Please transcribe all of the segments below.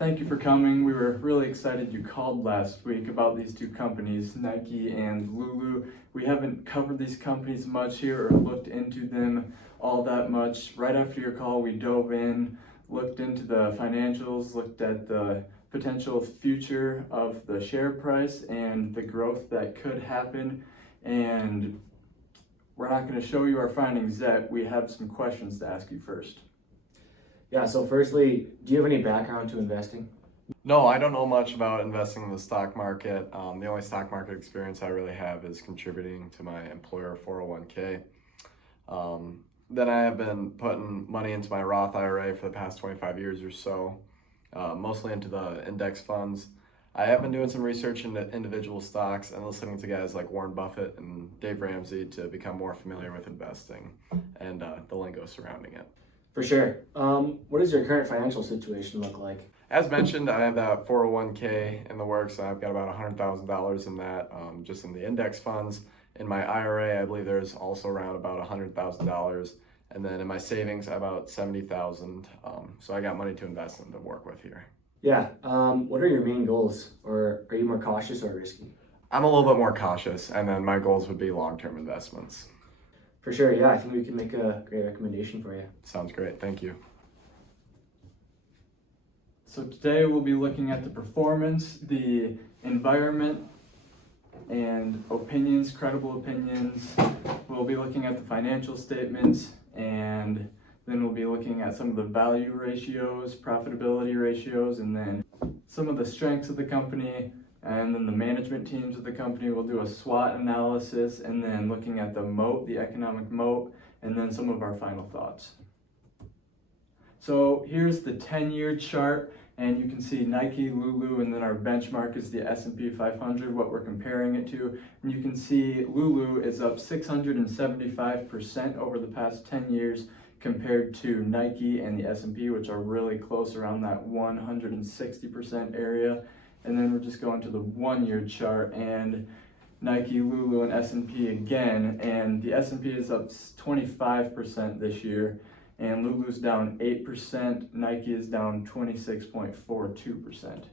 Thank you for coming. We were really excited you called last week about these two companies, Nike and Lulu. We haven't covered these companies much here or looked into them all that much. Right after your call, we dove in, looked into the financials, looked at the potential future of the share price and the growth that could happen. And we're not going to show you our findings yet. We have some questions to ask you first. Yeah, so firstly, do you have any background to investing? No, I don't know much about investing in the stock market. The only stock market experience I really have is contributing to my employer 401k. Then I have been putting money into my Roth IRA for the past 25 years or so, mostly into the index funds. I have been doing some research into individual stocks and listening to guys like Warren Buffett and Dave Ramsey to become more familiar with investing and the lingo surrounding it. For sure. What does your current financial situation look like? As mentioned, I have that 401k in the works. I've got about $100,000 in that, just in the index funds. In my IRA, I believe there's also around about $100,000. And then in my savings, about $70,000. So I got money to invest and to work with here. Yeah, what are your main goals? Or are you more cautious or risky? I'm a little bit more cautious, and then my goals would be long-term investments. For sure, yeah, I think we can make a great recommendation for you. Sounds great. Thank you. So today we'll be looking at the performance, the environment, and opinions, credible opinions. We'll be looking at the financial statements, and then we'll be looking at some of the value ratios, profitability ratios, and then some of the strengths of the company, and then the management teams of the company. We'll do a SWOT analysis, and then looking at the moat, the economic moat, and then some of our final thoughts. So here's the 10-year chart, and you can see Nike, Lulu, and then our benchmark is the S&P 500, what we're comparing it to. And you can see Lulu is up 675% over the past 10 years compared to Nike and the S&P, which are really close around that 160% area. And then we're just going to the 1-year chart, and Nike, Lulu, and S&P again, and the S&P is up 25% this year, and Lulu's down 8%, Nike is down 26.42%.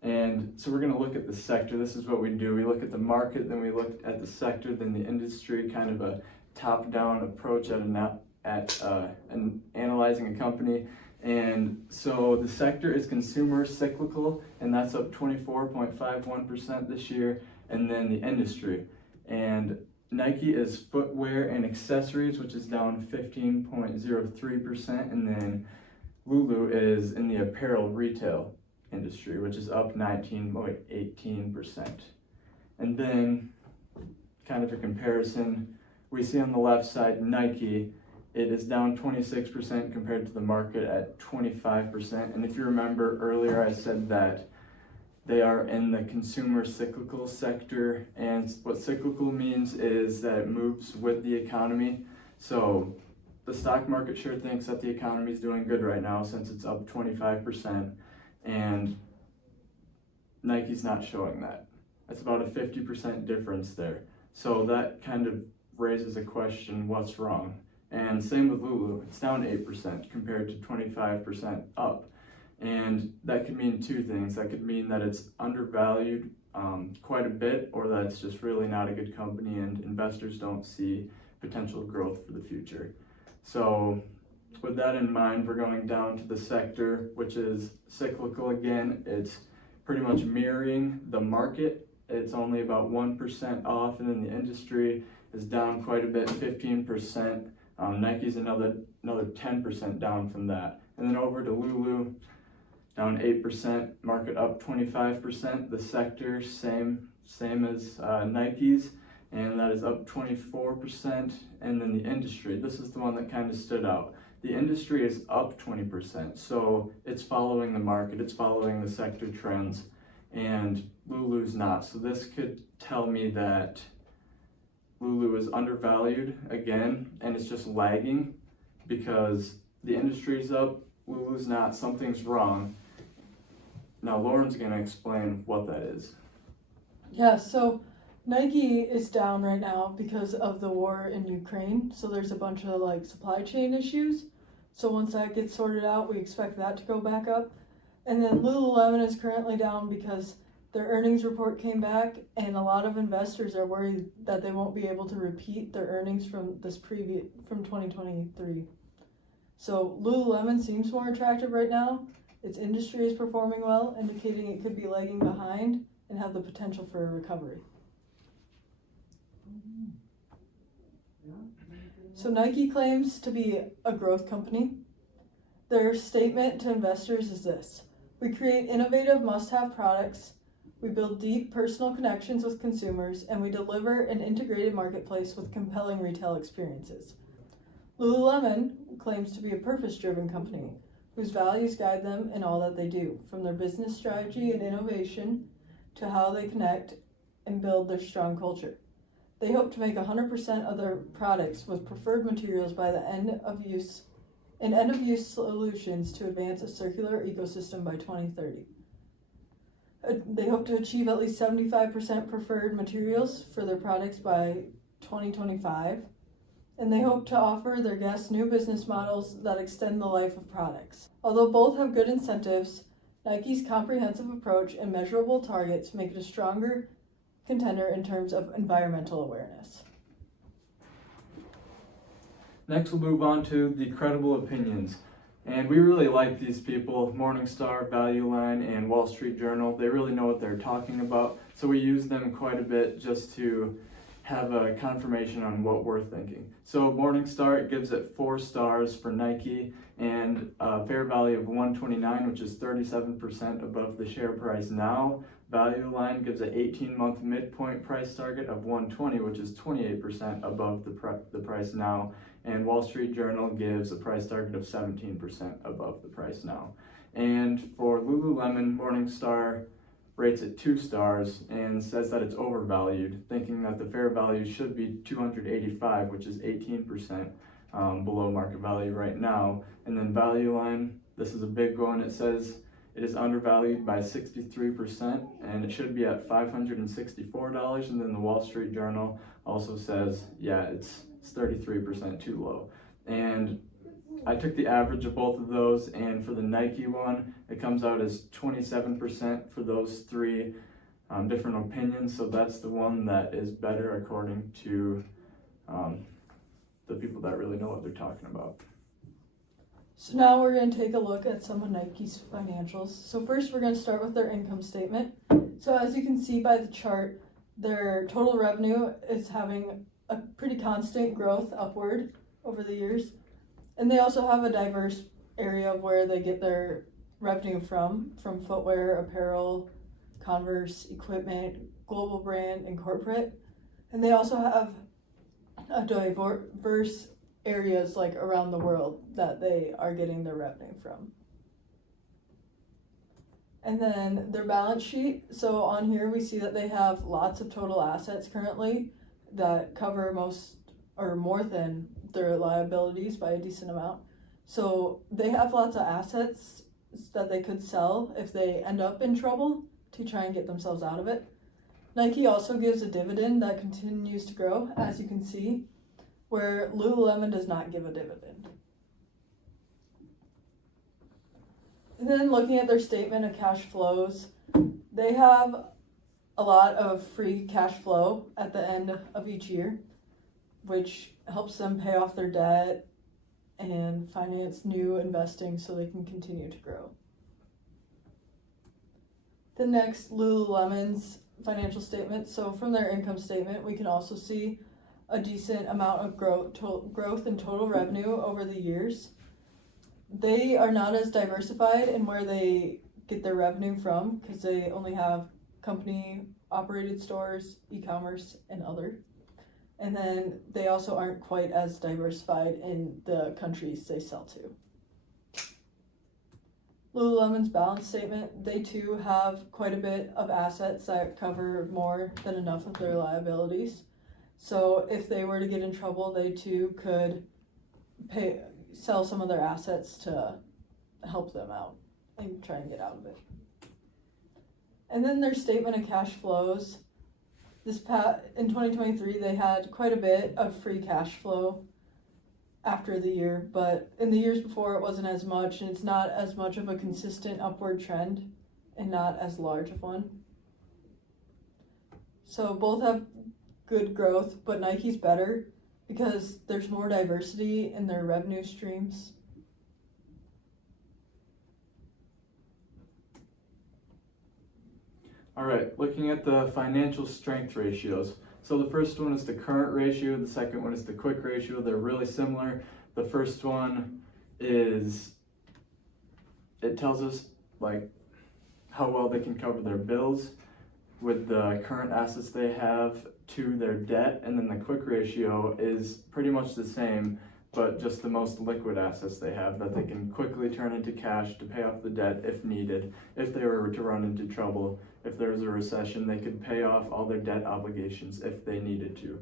And so we're going to look at the sector. This is what we do. We look at the market, then we look at the sector, then the industry, kind of a top-down approach at analyzing a company. And so the sector is consumer cyclical, and that's up 24.51% this year. And then the industry, and Nike is footwear and accessories, which is down 15.03%. And then Lulu is in the apparel retail industry, which is up 19.18%. And then kind of a comparison, we see on the left side Nike, it is down 26% compared to the market at 25%. And if you remember earlier, I said that they are in the consumer cyclical sector. And what cyclical means is that it moves with the economy. So the stock market sure thinks that the economy is doing good right now since it's up 25%. And Nike's not showing that. That's about a 50% difference there. So that kind of raises a question, what's wrong? And same with Lulu, it's down 8% compared to 25% up. And that could mean two things. That could mean that it's undervalued quite a bit, or that it's just really not a good company and investors don't see potential growth for the future. So with that in mind, we're going down to the sector, which is cyclical again. It's pretty much mirroring the market. It's only about 1% off, and then the industry is down quite a bit, 15%. Nike's another 10% down from that. And then over to Lulu, down 8%, market up 25%. The sector, same as Nike's, and that is up 24%. And then the industry, this is the one that kind of stood out. The industry is up 20%, so it's following the market, it's following the sector trends, and Lulu's not. So this could tell me that Lulu is undervalued again, and it's just lagging because the industry's up, Lulu's not, something's wrong. Now Lauren's gonna explain what that is. Yeah, so Nike is down right now because of the war in Ukraine. So there's a bunch of supply chain issues. So once that gets sorted out, we expect that to go back up. And then Lululemon is currently down because their earnings report came back, and a lot of investors are worried that they won't be able to repeat their earnings from 2023. So Lululemon seems more attractive right now. Its industry is performing well, indicating it could be lagging behind and have the potential for a recovery. So Nike claims to be a growth company. Their statement to investors is this: we create innovative must-have products, we build deep personal connections with consumers, and we deliver an integrated marketplace with compelling retail experiences. Lululemon claims to be a purpose-driven company whose values guide them in all that they do, from their business strategy and innovation to how they connect and build their strong culture. They hope to make 100% of their products with preferred materials by the end of use solutions to advance a circular ecosystem by 2030. They hope to achieve at least 75% preferred materials for their products by 2025, and they hope to offer their guests new business models that extend the life of products. Although both have good incentives, Nike's comprehensive approach and measurable targets make it a stronger contender in terms of environmental awareness. Next, we'll move on to the credible opinions. And we really like these people, Morningstar, Value Line, and Wall Street Journal. They really know what they're talking about, so we use them quite a bit just to have a confirmation on what we're thinking. So Morningstar, it gives it 4 stars for Nike and a fair value of 129, which is 37% above the share price now. Value Line gives an 18-month midpoint price target of 120, which is 28% above the price now. And Wall Street Journal gives a price target of 17% above the price now. And for Lululemon, Morningstar rates it 2 stars and says that it's overvalued, thinking that the fair value should be 285, which is 18% below market value right now. And then Value Line, this is a big one. It says it is undervalued by 63% and it should be at $564. And then the Wall Street Journal also says, yeah, it's 33% too low. And I took the average of both of those, and for the Nike one, it comes out as 27% for those 3 different opinions. So that's the one that is better according to the people that really know what they're talking about. So now we're going to take a look at some of Nike's financials. So first we're going to start with their income statement. So as you can see by the chart, their total revenue is having a pretty constant growth upward over the years. And they also have a diverse area of where they get their revenue from footwear, apparel, Converse, equipment, global brand, and corporate. And they also have a diverse areas like around the world that they are getting their revenue from. And then their balance sheet. So on here we see that they have lots of total assets currently that cover most or more than their liabilities by a decent amount. So they have lots of assets that they could sell if they end up in trouble to try and get themselves out of it. Nike also gives a dividend that continues to grow, as you can see, where Lululemon does not give a dividend. And then looking at their statement of cash flows, they have a lot of free cash flow at the end of each year, which helps them pay off their debt and finance new investing so they can continue to grow. The next, Lululemon's financial statement. So from their income statement, we can also see a decent amount of growth in total revenue over the years. They are not as diversified in where they get their revenue from because they only have company operated stores, e-commerce, and other. And then they also aren't quite as diversified in the countries they sell to. Lululemon's balance statement, they too have quite a bit of assets that cover more than enough of their liabilities. So if they were to get in trouble, they too could sell some of their assets to help them out and try and get out of it. And then their statement of cash flows. In 2023, they had quite a bit of free cash flow. after the year, but in the years before it wasn't as much, and it's not as much of a consistent upward trend and not as large of one. So both have good growth, but Nike's better because there's more diversity in their revenue streams. All right, looking at the financial strength ratios. So the first one is the current ratio, the second one is the quick ratio. They're really similar. The first one is, it tells us like how well they can cover their bills with the current assets they have to their debt, and then the quick ratio is pretty much the same, but just the most liquid assets they have that they can quickly turn into cash to pay off the debt if needed. If they were to run into trouble, if there was a recession, they could pay off all their debt obligations if they needed to.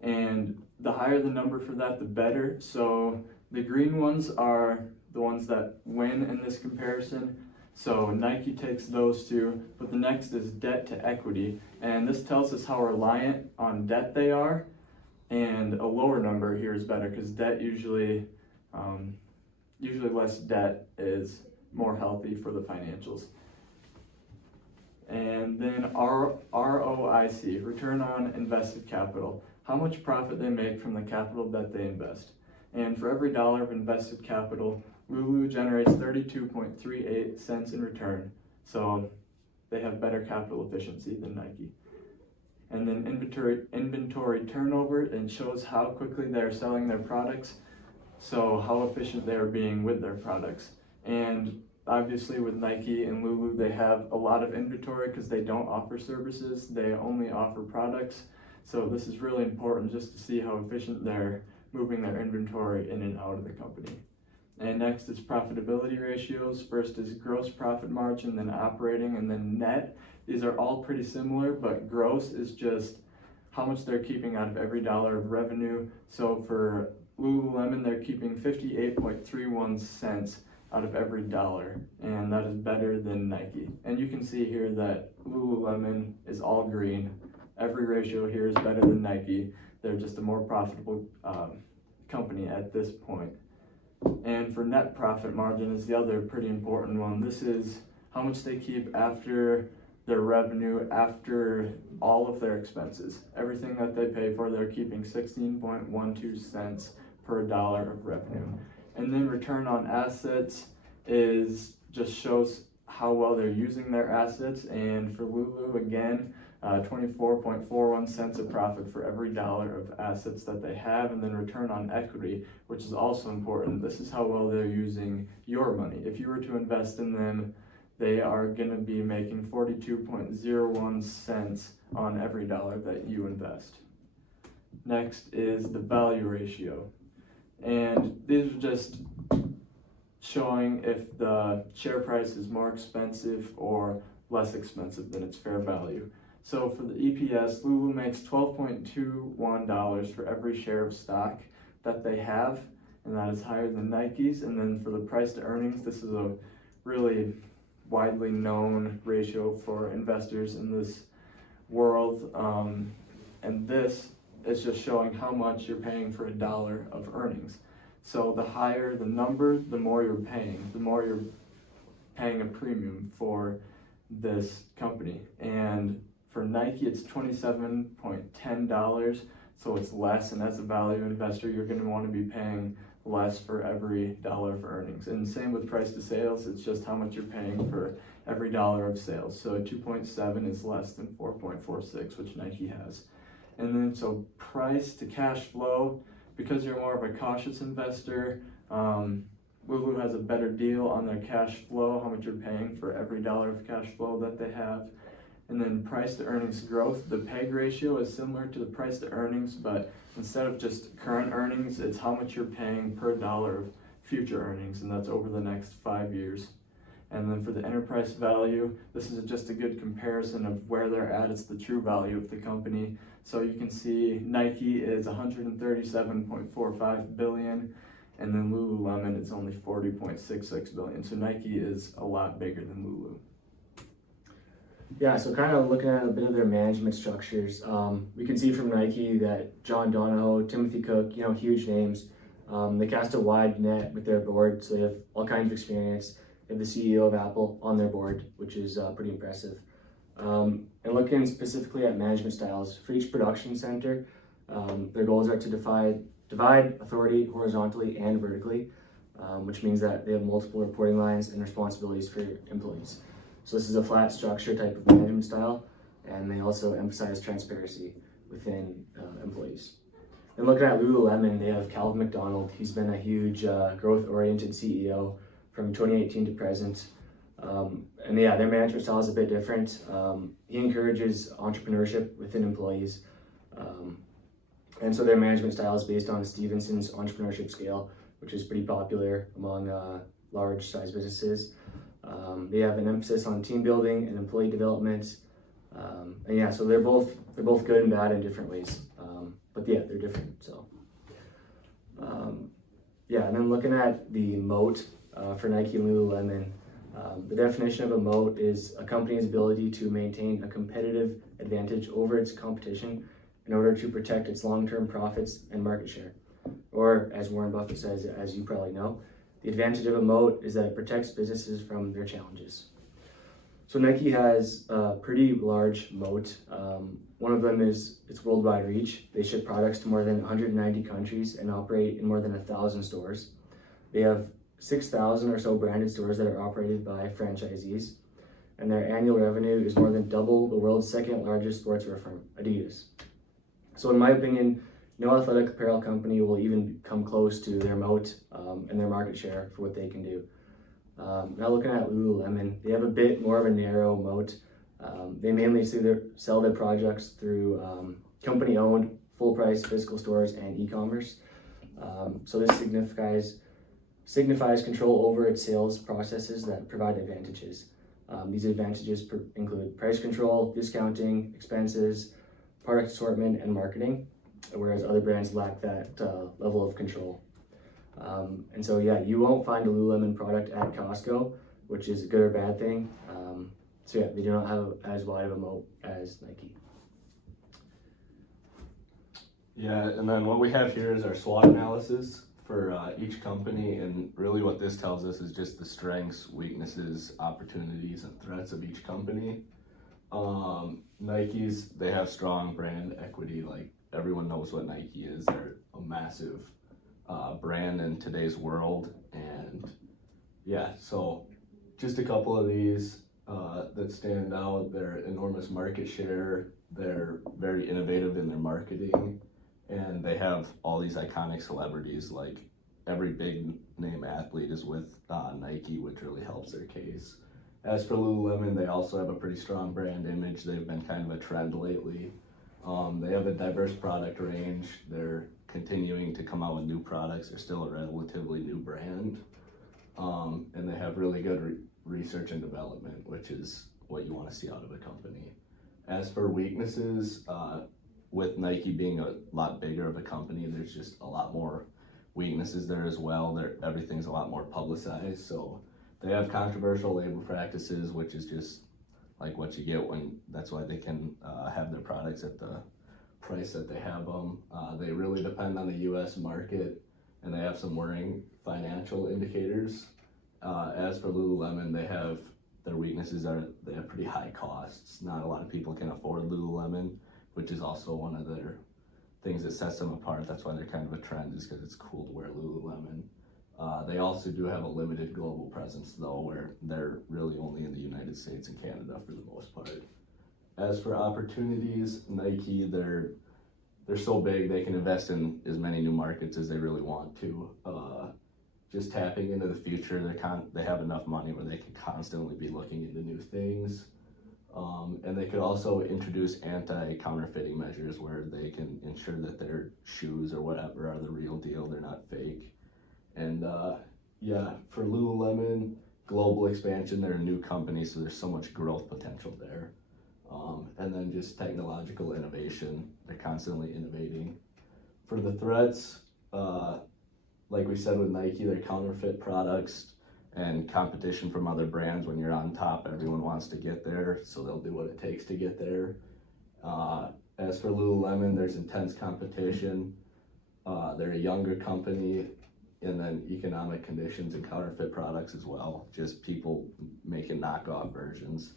And the higher the number for that, the better. So the green ones are the ones that win in this comparison. So Nike takes those two, but the next is debt to equity. And this tells us how reliant on debt they are. And a lower number here is better because debt usually less debt is more healthy for the financials. And then ROIC, return on invested capital, how much profit they make from the capital that they invest. And for every dollar of invested capital, Lulu generates 32.38 cents in return. So they have better capital efficiency than Nike. And then inventory turnover, and shows how quickly they're selling their products, so how efficient they are being with their products. And obviously with Nike and Lulu, they have a lot of inventory because they don't offer services, they only offer products. So this is really important just to see how efficient they're moving their inventory in and out of the company. And next is profitability ratios. First is gross profit margin, then operating, and then net. These are all pretty similar, but gross is just how much they're keeping out of every dollar of revenue. So for Lululemon, they're keeping 58.31 cents out of every dollar, and that is better than Nike. And you can see here that Lululemon is all green. Every ratio here is better than Nike. They're just a more profitable company at this point. And for net profit margin is the other pretty important one. This is how much they keep after their revenue, after all of their expenses. Everything that they pay for, they're keeping 16.12 cents per dollar of revenue. And then return on assets is just shows how well they're using their assets. And for Lulu, again, 24.41 cents of profit for every dollar of assets that they have. And then return on equity, which is also important. This is how well they're using your money. If you were to invest in them, they are going to be making 42.01 cents on every dollar that you invest. Next is the value ratio. And these are just showing if the share price is more expensive or less expensive than its fair value. So for the EPS, Lulu makes $12.21 for every share of stock that they have, and that is higher than Nike's. And then for the price to earnings, this is a really widely known ratio for investors in this world. And this is just showing how much you're paying for a dollar of earnings. So the higher the number, the more you're paying, the more you're paying a premium for this company. And for Nike, it's $27.10, so it's less, and as a value investor, you're going to want to be paying less for every dollar of earnings. And same with price to sales, it's just how much you're paying for every dollar of sales. So 2.7 is less than 4.46, which Nike has. And then so price to cash flow, because you're more of a cautious investor, Lulu has a better deal on their cash flow, how much you're paying for every dollar of cash flow that they have. And then price to earnings growth, the PEG ratio is similar to the price to earnings, but instead of just current earnings, it's how much you're paying per dollar of future earnings, and that's over the next 5 years. And then for the enterprise value, this is just a good comparison of where they're at. It's the true value of the company. So you can see Nike is 137.45 billion, and then Lululemon is only 40.66 billion. So Nike is a lot bigger than Lulu. Yeah, so kind of looking at a bit of their management structures, we can see from Nike that John Donahoe, Timothy Cook, huge names. They cast a wide net with their board, so they have all kinds of experience. They have the CEO of Apple on their board, which is pretty impressive. And looking specifically at management styles, for each production center, their goals are to divide authority horizontally and vertically, which means that they have multiple reporting lines and responsibilities for employees. So this is a flat structure type of management style, and they also emphasize transparency within employees. And looking at Lululemon, they have Calvin McDonald. He's been a huge growth-oriented CEO from 2018 to present. And yeah, their management style is a bit different. He encourages entrepreneurship within employees. And so their management style is based on Stevenson's entrepreneurship scale, which is pretty popular among large size businesses. They have an emphasis on team building and employee development. And yeah, so they're both good and bad in different ways. But yeah, they're different. So yeah, and then looking at the moat for Nike and Lululemon, the definition of a moat is a company's ability to maintain a competitive advantage over its competition in order to protect its long-term profits and market share. Or, as Warren Buffett says, as you probably know, the advantage of a moat is that it protects businesses from their challenges. So Nike has a pretty large moat. One of them is its worldwide reach. They ship products to more than 190 countries and operate in more than 1,000 stores. They have 6,000 or so branded stores that are operated by franchisees, and their annual revenue is more than double the world's second largest sportswear firm, Adidas. So in my opinion, no athletic apparel company will even come close to their moat and their market share for what they can do. Now looking at Lululemon, they have a bit more of a narrow moat. They mainly sell their products through company-owned, full-price physical stores and e-commerce. So this signifies control over its sales processes that provide advantages. These advantages include price control, discounting, expenses, product assortment, and marketing, whereas other brands lack that level of control. And so yeah, you won't find a Lululemon product at Costco, which is a good or bad thing. So yeah, they do not have as wide of a moat as Nike. Yeah, and then what we have here is our SWOT analysis for each company, and really what this tells us is just the strengths, weaknesses, opportunities, and threats of each company. Nike's, they have strong brand equity, like everyone knows what Nike is. They're a massive brand in today's world, and yeah, so just a couple of these that stand out. Their enormous market share, they're very innovative in their marketing, and they have all these iconic celebrities. Like every big name athlete is with Nike, which really helps their case. As for Lululemon, they also have a pretty strong brand image. They've been kind of a trend lately. They have a diverse product range. They're continuing to come out with new products. They're still a relatively new brand. And they have really good research and development, which is what you want to see out of a company. As for weaknesses, with Nike being a lot bigger of a company, there's just a lot more weaknesses there as well. Everything's a lot more publicized. So they have controversial labor practices, which is just like what you get that's why they can have their products at the price that they have them. They really depend on the US market, and they have some worrying financial indicators. As for Lululemon, their weaknesses are they have pretty high costs. Not a lot of people can afford Lululemon, which is also one of their things that sets them apart. That's why they're kind of a trend, is because it's cool to wear Lululemon. They also do have a limited global presence though, where they're really only in the United States and Canada for the most part. As for opportunities, Nike, they're so big they can invest in as many new markets as they really want to. Just tapping into the future, they have enough money where they can constantly be looking into new things. And they could also introduce anti-counterfeiting measures where they can ensure that their shoes or whatever are the real deal, they're not fake. And yeah, for Lululemon, global expansion, they're a new company, so there's so much growth potential there. And then just technological innovation, they're constantly innovating. For the threats, like we said with Nike, they're counterfeit products and competition from other brands. When you're on top, everyone wants to get there, so they'll do what it takes to get there. As for Lululemon, there's intense competition. They're a younger company. and then economic conditions and counterfeit products as well, just people making knockoff versions.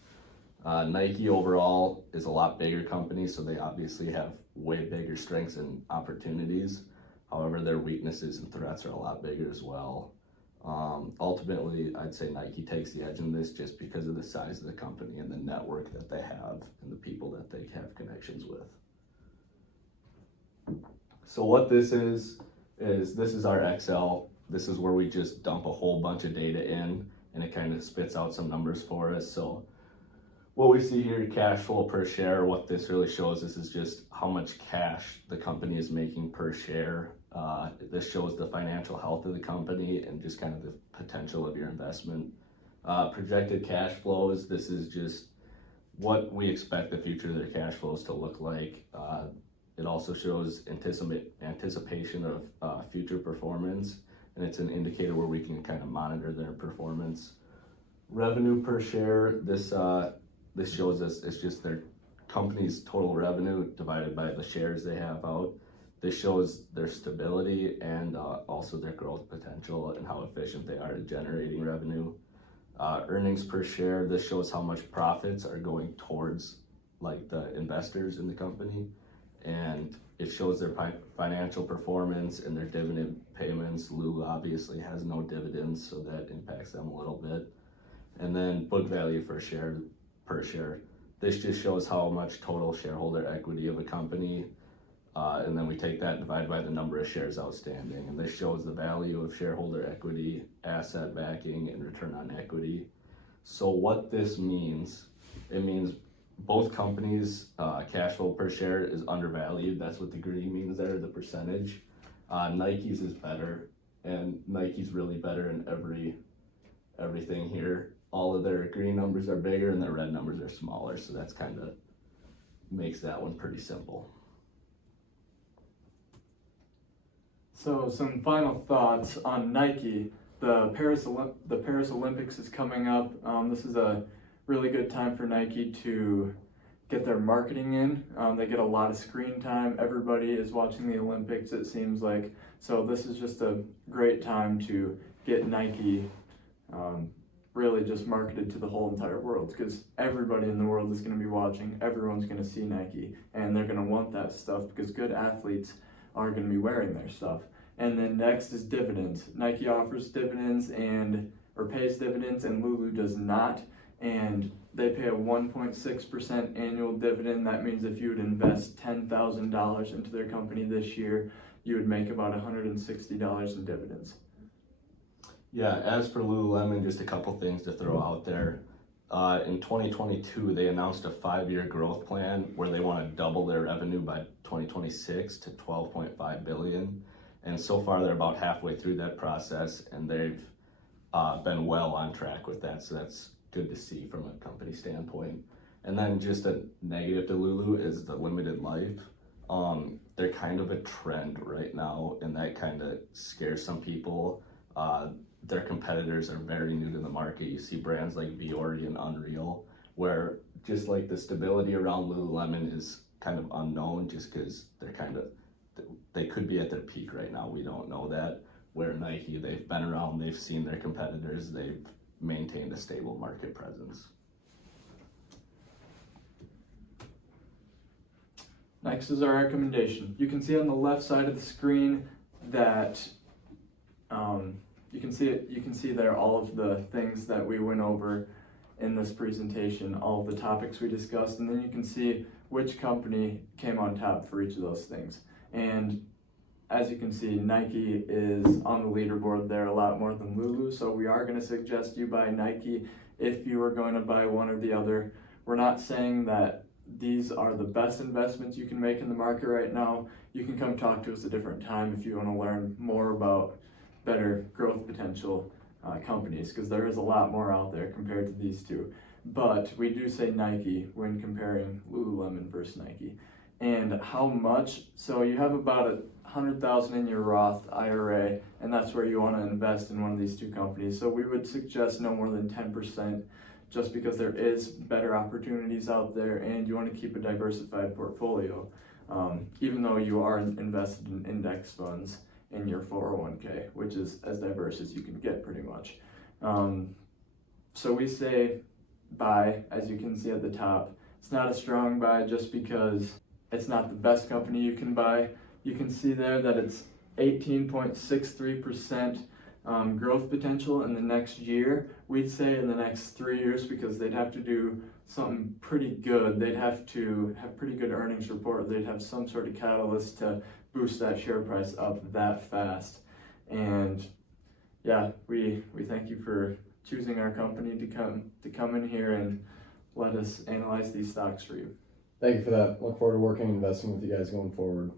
Nike overall is a lot bigger company, so they obviously have way bigger strengths and opportunities. However, their weaknesses and threats are a lot bigger as well. Ultimately, I'd say Nike takes the edge in this just because of the size of the company and the network that they have and the people that they have connections with. So what this is this is our Excel. This is where we just dump a whole bunch of data in, and it kind of spits out some numbers for us. So what we see here, cash flow per share, what this really shows us is just how much cash the company is making per share. This shows the financial health of the company and just kind of the potential of your investment. Projected cash flows, this is just what we expect the future of their cash flows to look like. It also shows anticipation of future performance, and it's an indicator where we can kind of monitor their performance. Revenue per share, this shows us it's just their company's total revenue divided by the shares they have out. This shows their stability and also their growth potential and how efficient they are at generating revenue. Earnings per share, this shows how much profits are going towards like the investors in the company. And it shows their financial performance and their dividend payments. Lulu obviously has no dividends, so that impacts them a little bit. And then book value per share. This just shows how much total shareholder equity of a company, and then we take that and divide by the number of shares outstanding. And this shows the value of shareholder equity, asset backing, and return on equity. So what this means, it means both companies' cash flow per share is undervalued. That's what the green means there, the percentage. Nike's is better, and Nike's really better in everything here. All of their green numbers are bigger and their red numbers are smaller, so that's kind of makes that one pretty simple. So some final thoughts on Nike. The Paris Olympics is coming up. This is a really good time for Nike to get their marketing in. They get a lot of screen time. Everybody is watching the Olympics, it seems like. So this is just a great time to get Nike really just marketed to the whole entire world, because everybody in the world is going to be watching. Everyone's going to see Nike, and they're going to want that stuff because good athletes are going to be wearing their stuff. And then next is dividends. Nike offers dividends or pays dividends, and Lulu does not. And they pay a 1.6% annual dividend. That means if you would invest $10,000 into their company this year, you would make about $160 in dividends. Yeah, as for Lululemon, just a couple things to throw out there. In 2022, they announced a 5-year growth plan where they want to double their revenue by 2026 to $12.5 billion. And so far, they're about halfway through that process, and they've been well on track with that. So that's good to see from a company standpoint. And then just a negative to Lulu is the limited life. They're kind of a trend right now, and that kind of scares some people. Their competitors are very new to the market. You see brands like Viore and Unreal, where just like the stability around Lululemon is kind of unknown, just because they could be at their peak right now. We don't know that. Where Nike, they've been around, they've seen their competitors, they've maintained a stable market presence. Next is our recommendation. You can see on the left side of the screen that you can see there all of the things that we went over in this presentation, all of the topics we discussed, and then you can see which company came on top for each of those things. And as you can see, Nike is on the leaderboard there a lot more than Lulu, so we are going to suggest you buy Nike if you are going to buy one or the other. We're not saying that these are the best investments you can make in the market right now. You can come talk to us a different time if you want to learn more about better growth potential companies, because there is a lot more out there compared to these two. But we do say Nike when comparing Lululemon versus Nike. And how much? So you have about $100,000 in your Roth IRA, and that's where you want to invest in one of these two companies. So we would suggest no more than 10%, just because there is better opportunities out there, and you want to keep a diversified portfolio. Even though you are invested in index funds, in your 401k, which is as diverse as you can get pretty much. So we say buy, as you can see at the top. It's not a strong buy just because it's not the best company you can buy. You can see there that it's 18.63% growth potential in the next year. We'd say in the next 3 years, because they'd have to do something pretty good. They'd have to have pretty good earnings report. They'd have some sort of catalyst to boost that share price up that fast. And yeah, we thank you for choosing our company to come in here and let us analyze these stocks for you. Thank you for that. Look forward to working and investing with you guys going forward.